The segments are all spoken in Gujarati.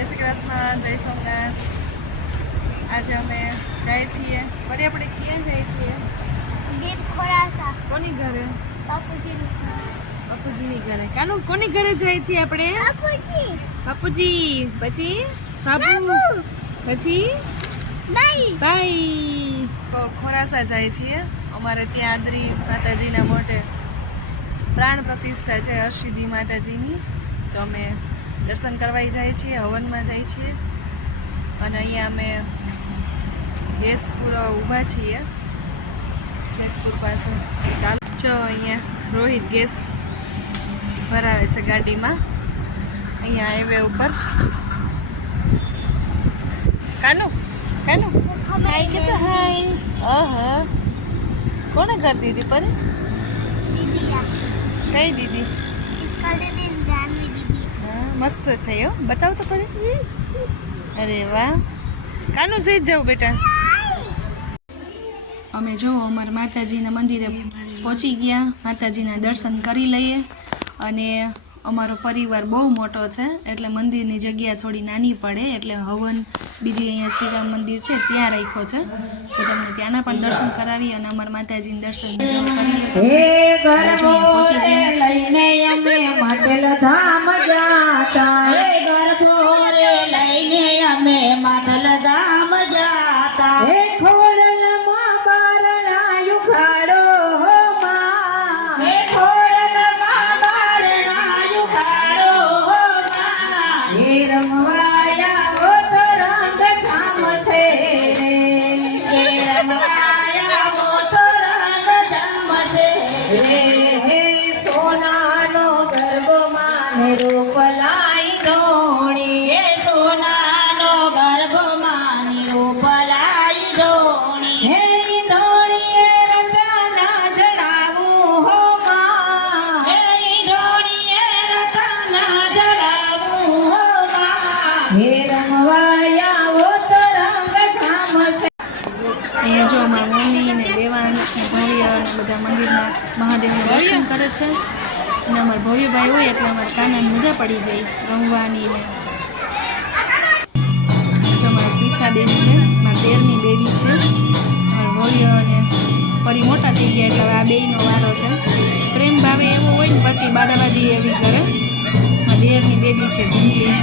જય શ્રી કૃષ્ણ, જય સોમનાથ। આજે અમે જાય છીએ ફરી આપણે ક્યાં જાય છીએ? ગીર ખોરાસા। કોની ઘરે? બાપુજીની ઘરે। કાનું કોની ઘરે જાય છીએ આપણે? બાપુજી। પછી બાબુ, પછી બાઈ। તો ખોરાસા જાય છીએ। અમારે ત્યાં આદરી માતાજીના મોઢે પ્રાણ પ્રતિષ્ઠા છે હરસિદ્ધિ માતાજીની, તો અમે દર્શન કરવા જાય છીએ, હવનમાં જાય છીએ। અને અહીંયા અમે ગેસપુર ઊભા છીએ, ગેસપુર પાસે। ચાલો જો અહીંયા રોહિત ગેસ ભરાવે છે ગાડીમાં, અહીંયા હાઈવે ઉપર। કાનું કાનું હાય કે તો હાય। ઓહો, કોણે કરી દીધી પરી? કઈ દીદી? મસ્ત થયો, બતાવ તો પરી। અરે વાહ, કાનું સીધ જાવ બેટા। અમે જો અમારા માતાજીના મંદિરે પહોંચી ગયા, માતાજીના દર્શન કરી લઈએ। અને અમારો પરિવાર બહુ મોટો છે એટલે મંદિરની જગ્યા થોડી નાની પડે, એટલે હવન બીજી અહીંયા શ્રીરામ મંદિર છે ત્યાં રાખ્યો છે, તો તમને ત્યાંના પણ દર્શન કરાવી અને અમારા માતાજીના દર્શન કરી લે। પહોંચી ગયા લઈને અમે માટલ ધામ જાતા, હે ગરબોરે લઈને અમે માટલ ધામ જાતા, હે ખોડલમાં બારણાયું ખાડો હો માં, હે ખોડલમાં બારણાયું ખાડો હો માં, હે રમવાયા હો તો રંગ જામશે, હે રમવાયા હો તો રંગ જામશે, હે સોનાનો ગરબો માને રૂપલાઈ ડોણી, હે સોનાનો ગરબો માને રૂપલાઈ ડોણી, હે ડોણીએ રતના જડાવું હો માં, હે ડોણીએ રતના જડાવું હો માં, હે રમવાયા હો તો રંગ જામશે। અહીંયા જો અમારા મમ્મી ને દેવાંગ ને ભવ્ય અને બધા મંદિરના મહાદેવના દર્શન કરે છે, અને અમારા ભવ્યભાઈ હોય એટલે અમારા કાનાને મજા પડી જાય રમવાની ને। જો અમારા પીસાબેન છે, મારા દેરની બેબી છે, અમારા ભવ્ય અને ફરી મોટા થઈ ગયા એટલે હવે આ બેયનો વારો છે। પ્રેમ ભાવે એવો હોય ને પછી બાદાબાદી એવી કરે। મારા દેરની બેબી છે ઢીંગલી।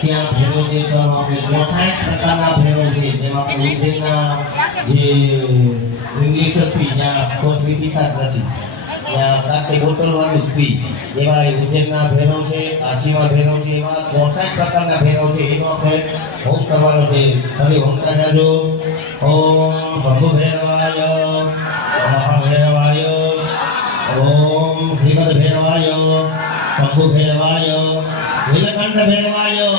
ત્યાં ભેરો જે આપણે 60 પ્રકારના ભેરો છે, જેમાં ઉજ્જૈનના જે ઇંગ્લિશ હતી ત્યાં કોઈ વિધિતા નથી, ત્યાં કાંઈ બોટલ વાળું જ પી, એવા ઉજ્જૈનના ભેરો છે, કાશીમાં ભેરો છે, એવા 64 પ્રકારના ભેરો છે, એનો આપણે હોમ કરવાનો છે। ફરી હોમ જાજો। ઓમ શંભુ ભૈરવાય, મહાભૈરવાય, ઓમ શ્રીમદ ભૈરવાય, શંભુ ભૈરવાય, નીલકંઠ ભૈરવાય,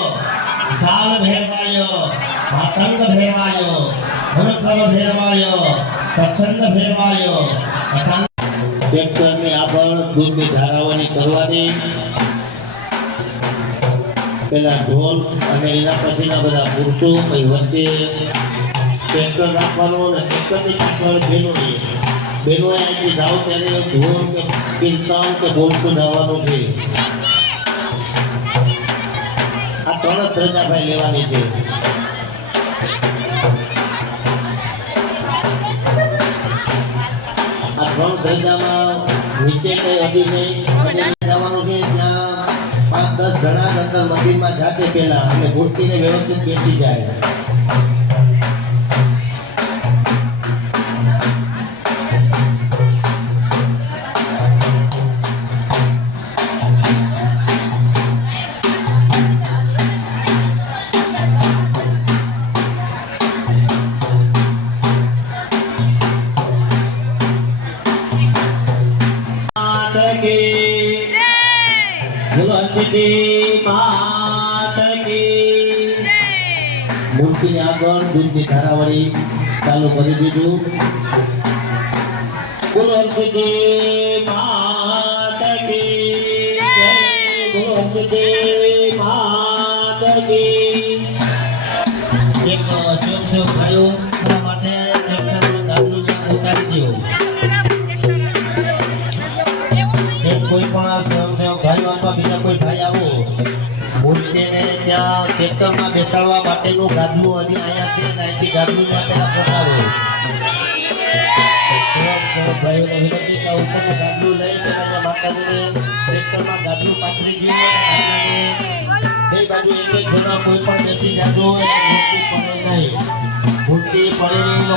વિશાલ ભૈરવાય, માતંગ ભૈરવાય, મનોક્રમ ભૈરવાય, સત્સંગ ભૈરવાય। ટ્રેક્ટરની આગળ દૂધની ધારાઓની કરવાની પેલા ઢોલ અને એના પછીના બધા પુરુષો પછી વચ્ચે ટ્રેક્ટર રાખવાનું અને ટ્રેક્ટરની પાછળ બહેનોએ અહીંથી જાઓ ત્યારે ઢોલ કે કીર્તન કે બોલતું જવાનું છે. આ 3 જ ધજા ભાઈ લેવાની છે. આ 3 ધજામાં નીચે કઈ અડી નહીં જવાનું છે. ત્યાં 5-10 જણા અંદર મંદિરમાં જાશે પહેલા અને મૂર્તિને વ્યવસ્થિત બેસી જાય. મૂર્તિની આગળ દૂધની ધારાવળી ચાલુ કરી દીધું. બોલો હરસિદ્ધિ માત કી જય. બોલો હરસિદ્ધિ માત કી. એક સ્વયંસેવક ભાઈઓ એના માટે ટ્રેક્ટરમાં ગામનું નામ ઉતારી દો. કોઈ પણ સ્વયંસેવક ભાઈઓ અથવા બીજા કોઈ ભાઈ આવો મૂર્તિને ત્યાં ટ્રેક્ટરમાં બેસાડવા માટેનું ગાદલું હજી અહીંયા છે. અહીંથી ગાદલું ત્યાં પહેલા પકડાવો. સ્વયંસેવક ભાઈઓને વિનંતી કે ઉપરનું ગાદલું લઈ પેલા માતાજીને ટ્રેક્ટરમાં ગાદલું પાથરી દીધું. બે બાજુ એક જણા કોઈ પણ બેસી જાજો મૂર્તિ પડે નહીં. મૂર્તિ પડે નહીં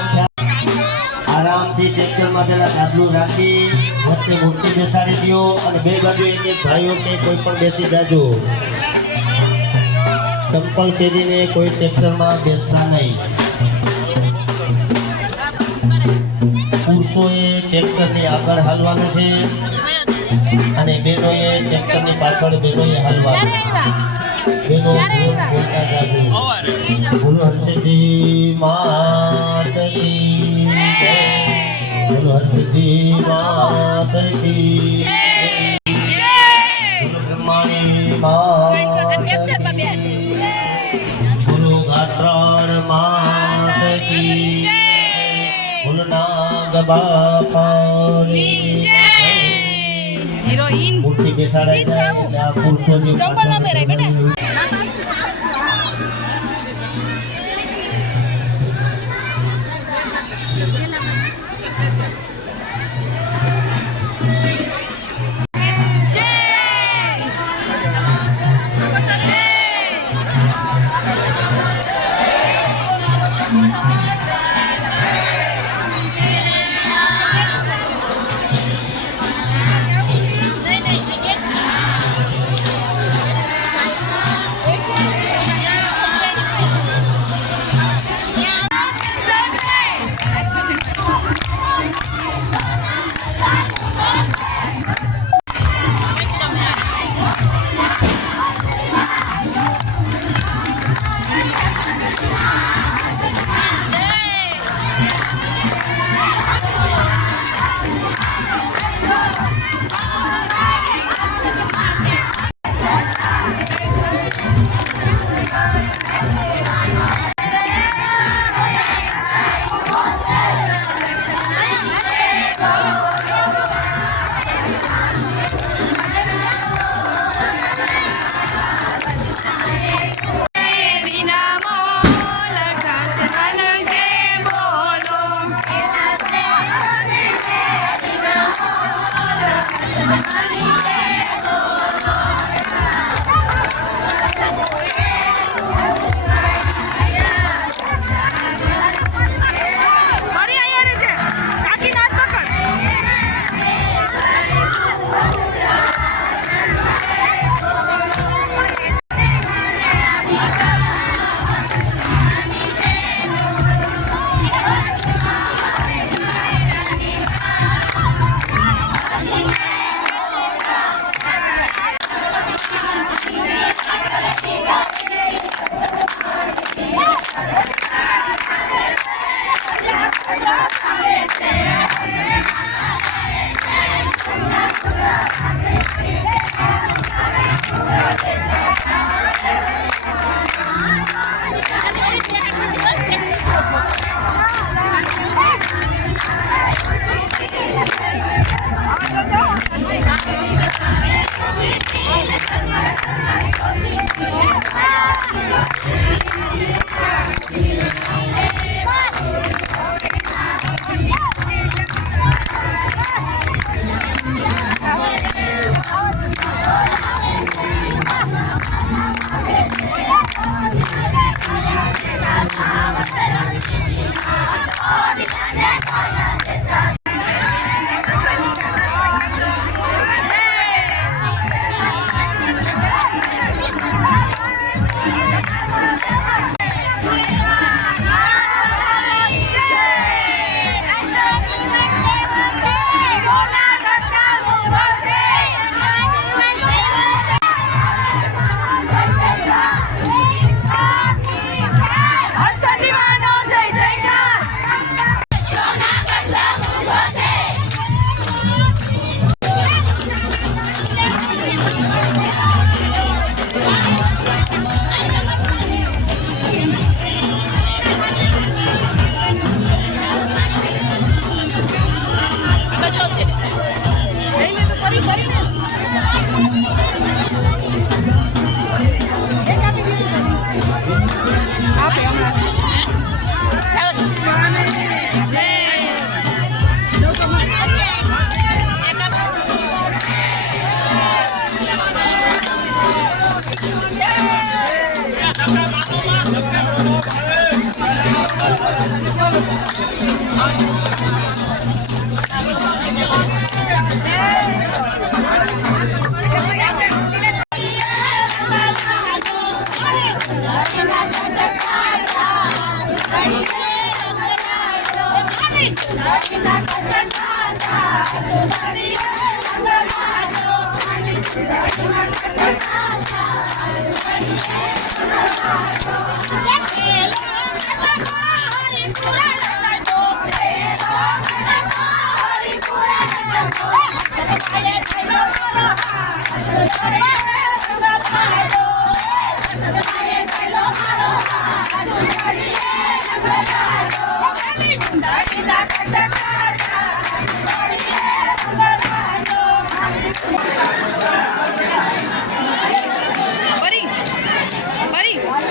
આરામથી ટ્રેક્ટરમાં પેલા ગાદલું રાખી વચ્ચે મૂર્તિ બેસાડી દો અને બે બાજુ એક ભાઈઓ કે કોઈ પણ બેસી જાજો. ચંપલ પહેરીને કોઈ ટ્રેક્ટરમાં બેસતા નહીં. પુરુષોએ ટ્રેક્ટરની આગળ હાલવાનું છે અને બહેનોએ ટ્રેક્ટરની પાછળ બહેનોએ હાલવાનું. બહેનો બોલતા જાજો. બોલો હરસિદ્ધિ માત કી જય. બોલો હરસિદ્ધિ માત કી જય. બોલો બ્રહ્માણી માત બોલો ગાત્રણ માત કી જય. બોલો નાગ બાપાની જય. મૂર્તિ બેસાડાઈ જાય એટલે આ પુરુષોની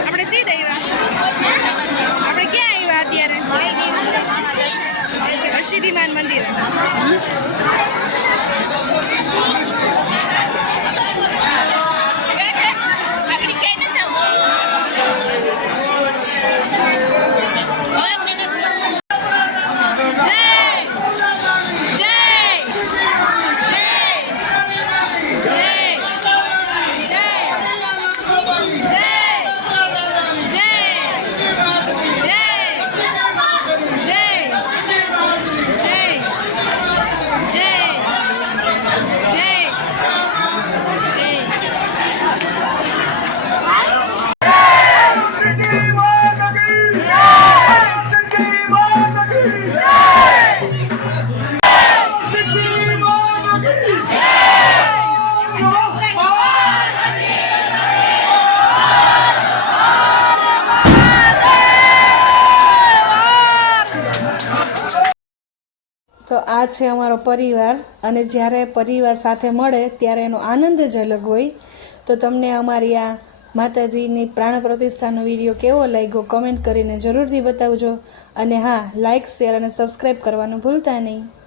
આપણે સીધા આવ્યા. આપણે ક્યાં આવ્યા અત્યારે? હર્ષિદીમાન મંદિર. તો આ છે અમારો પરિવાર, અને જ્યારે પરિવાર સાથે મળે ત્યારે એનો આનંદ જ અલગ હોય. તો તમને અમારી આ માતાજીની પ્રાણ પ્રતિષ્ઠાનો વિડીયો કેવો લાગ્યો કમેન્ટ કરીને જરૂરથી બતાવજો. અને હા, લાઇક, શેર અને સબસ્ક્રાઈબ કરવાનું ભૂલતા નહીં.